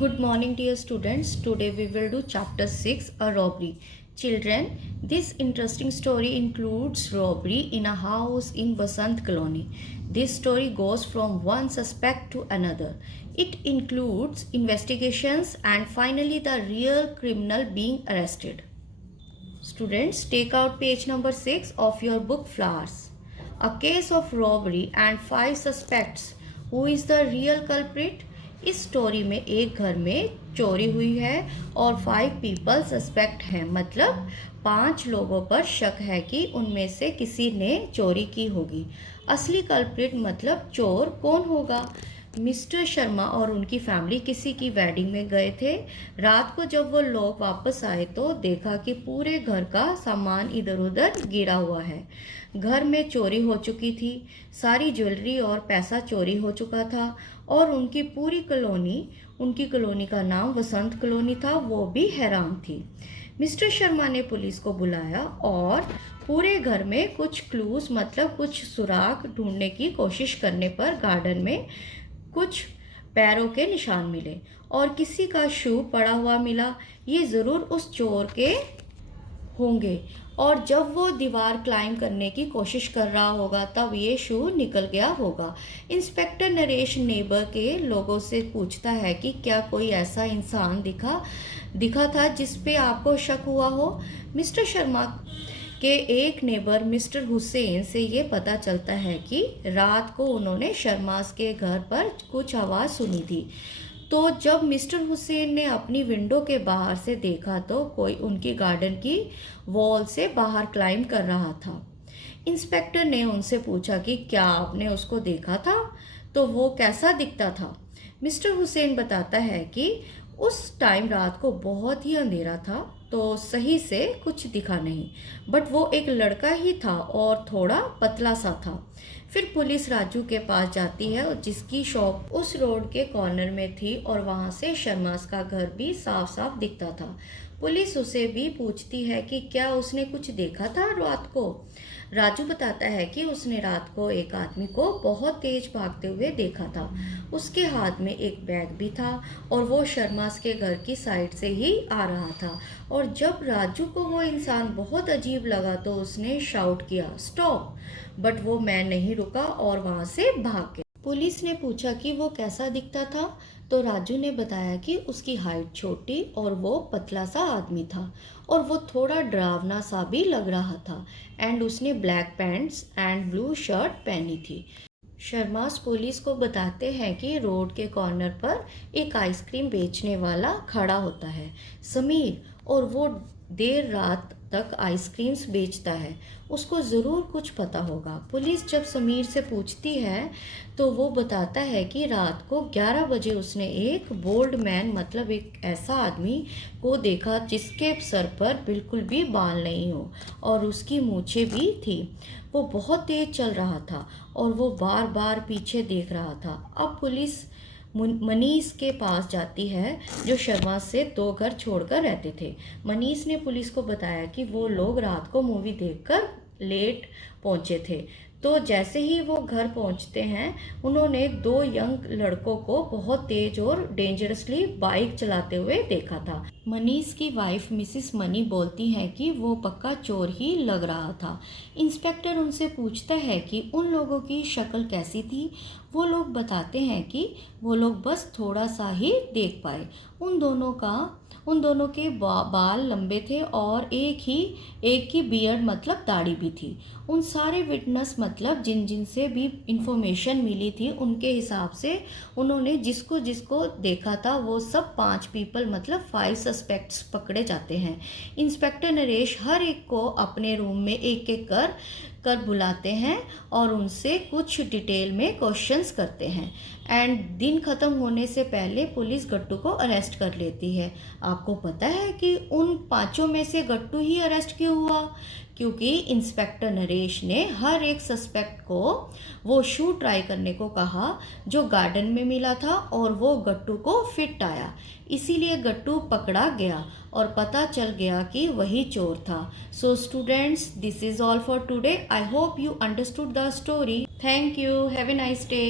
Good morning, dear students. Today we will do chapter 6, a robbery. Children, this interesting story includes robbery in a house in Basant Colony. This story goes from one suspect to another. It includes investigations and finally the real criminal being arrested. Students, take out page number 6 of your book Flowers. A case of robbery and 5 suspects. Who is the real culprit? इस story में एक घर में चोरी हुई है और 5 people suspect हैं, मतलब 5 लोगों पर शक है कि उनमें से किसी ने चोरी की होगी। असली कल्प्रिट मतलब चोर कौन होगा? मिस्टर शर्मा और उनकी फैमिली किसी की वेडिंग में गए थे। रात को जब वो लोग वापस आए तो देखा कि पूरे घर का सामान इधर उधर गिरा हुआ है। घर में चोरी हो चुकी थी, सारी ज्वेलरी और पैसा चोरी हो चुका था और उनकी कॉलोनी का नाम वसंत कॉलोनी था, वो भी हैरान थी। मिस्टर शर्मा ने पुलिस को बुलाया और पूरे घर में कुछ क्लूज मतलब कुछ सुराग ढूंढने की कोशिश करने पर गार्डन में कुछ पैरों के निशान मिले और किसी का शू पड़ा हुआ मिला। ये ज़रूर उस चोर के होंगे और जब वो दीवार क्लाइंब करने की कोशिश कर रहा होगा तब ये शू निकल गया होगा। इंस्पेक्टर नरेश नेबर के लोगों से पूछता है कि क्या कोई ऐसा इंसान दिखा था जिस पे आपको शक हुआ हो। मिस्टर शर्मा के एक नेबर मिस्टर हुसैन से ये पता चलता है कि रात को उन्होंने शर्मास के घर पर कुछ आवाज़ सुनी थी। तो जब मिस्टर हुसैन ने अपनी विंडो के बाहर से देखा तो कोई उनकी गार्डन की वॉल से बाहर क्लाइंब कर रहा था। इंस्पेक्टर ने उनसे पूछा कि क्या आपने उसको देखा था, तो वो कैसा दिखता था। मिस्टर हुसैन बताता है कि उस टाइम रात को बहुत ही अंधेरा था तो सही से कुछ दिखा नहीं, बट वो एक लड़का ही था और थोड़ा पतला सा था। फिर पुलिस राजू के पास जाती है और जिसकी शॉप उस रोड के कॉर्नर में थी और वहाँ से शर्मास का घर भी साफ साफ दिखता था। पुलिस उसे भी पूछती है कि क्या उसने कुछ देखा था रात को। राजू बताता है कि उसने रात को एक आदमी को बहुत तेज भागते हुए देखा था। उसके हाथ में एक बैग भी था और वो शर्मास के घर की साइड से ही आ रहा था और जब राजू को वो इंसान बहुत अजीब लगा तो उसने शाउट किया स्टॉप, बट वो मैन नहीं रुका और वहाँ से भाग गया। पुलिस ने पूछा कि वो कैसा दिखता था तो राजू ने बताया कि उसकी हाइट छोटी और वो पतला सा आदमी था और वो थोड़ा डरावना सा भी लग रहा था एंड उसने black pants and blue shirt पहनी थी। शर्मास पुलिस को बताते हैं कि रोड के कॉर्नर पर एक आइसक्रीम बेचने वाला खड़ा होता है, समीर, और वो देर रात तक आइसक्रीम्स बेचता है। उसको ज़रूर कुछ पता होगा। पुलिस जब समीर से पूछती है तो वो बताता है कि रात को 11 बजे उसने एक बोल्ड मैन मतलब एक ऐसा आदमी को देखा जिसके सर पर बिल्कुल भी बाल नहीं हो और उसकी मूछें भी थी। वो बहुत तेज़ चल रहा था और वो बार बार पीछे देख रहा था। अब पुलिस मनीष के पास जाती है जो शर्मा से 2 घर छोड़कर रहते थे। मनीष ने पुलिस को बताया कि वो लोग रात को मूवी देखकर लेट पहुंचे थे। तो जैसे ही वो घर पहुंचते हैं उन्होंने 2 यंग लड़कों को बहुत तेज और डेंजरसली बाइक चलाते हुए देखा था। मनीष की वाइफ मिसिस मनी बोलती हैं कि वो पक्का चोर ही लग रहा था। इंस्पेक्टर उनसे पूछता है कि उन लोगों की शक्ल कैसी थी। वो लोग बताते हैं कि वो लोग बस थोड़ा सा ही देख पाए। उन दोनों के बाल लंबे थे और एक की बियर्ड मतलब दाढ़ी भी थी। उन सारे विटनेस मतलब जिन से भी इंफॉर्मेशन मिली थी उनके हिसाब से उन्होंने जिसको देखा था वो सब 5 पीपल मतलब 5 सस्पेक्ट्स पकड़े जाते हैं। इंस्पेक्टर नरेश हर एक को अपने रूम में एक एक कर बुलाते हैं और उनसे कुछ डिटेल में क्वेश्चंस करते हैं एंड दिन ख़त्म होने से पहले पुलिस गट्टू को अरेस्ट कर लेती है। आपको पता है कि उन 5 में से गट्टू ही अरेस्ट क्यों हुआ? क्योंकि इंस्पेक्टर नरेश ने हर एक सस्पेक्ट को वो शू ट्राई करने को कहा जो गार्डन में मिला था और वो गट्टू को फिट आया, इसीलिए गट्टू पकड़ा गया और पता चल गया कि वही चोर था। So students, this is all for today. I hope you understood the story. Thank you. Have a nice day.